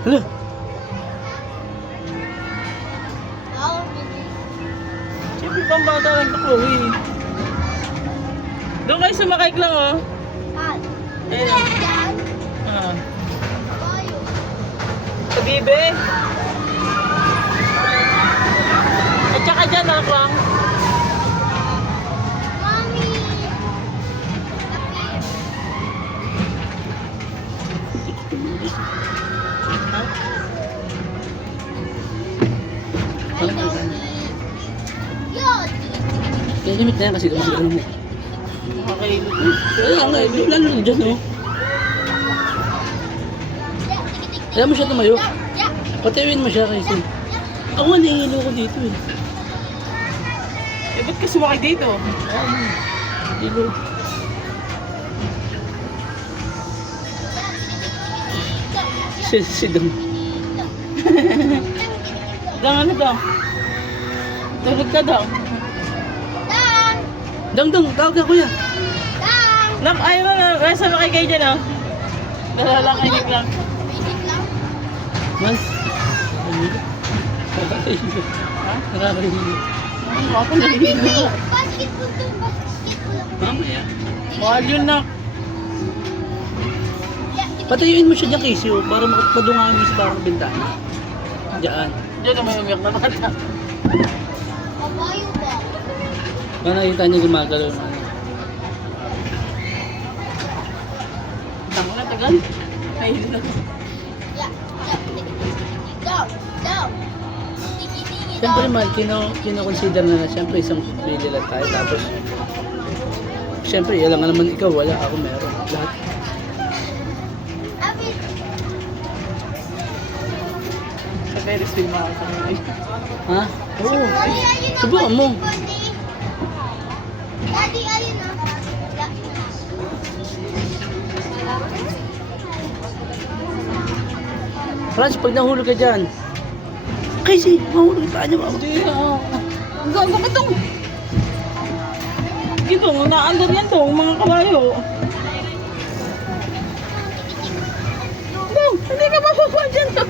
Hala. Siyempre pambata lang ito, Chloe. Doon kayo sumakay lang, oh. Ayun. Ah. Sa bibe. At saka dyan, anak lang. Kaya limit na yan kasi gumasiguro mo. Nakakailot. Ay, lalo na dyan, no? Kaya mo siya tumayo. Patiwin mo siya kasi. Ako nga nahihilo ko dito eh. Eh, ba't ka sumakay dito? Hilo. Sidang. Dang, ano daw? Tulog ka daw. Dang, tawag ka kuya. Nak, ayaw mo na. Nasa makay kayo dyan, oh. Nalalakinig lang. Man. Nakakahilo. Ha? Nakakahilo. Ako naliligo. Mamaya. Mahal yun, nak. Patayuin mo siya dyan, Casey, oh, para makadungahan mo sa parang bintana. Diyan. Diyan na may umiyak na bata. Para nakita niya gumagalaw na. Tama na, tagal. Nahihilo na. Siyempre, mahal, kino-consider na siyempre isang pili lang tayo. Tapos, siyempre, ilan nga naman ikaw, wala ako meron. Lahat. Sa Ferris wheel makakasama. Ha? Oo. Subukan mo. Daddy, ayun na. Franz, pag nahulog ka dyan. Casey, mahulog tayo niya, mama. Hindi, ang ganda ka itong. Ito, naandar yan itong mga kabayo. Dong, hindi ka mababa dyan to.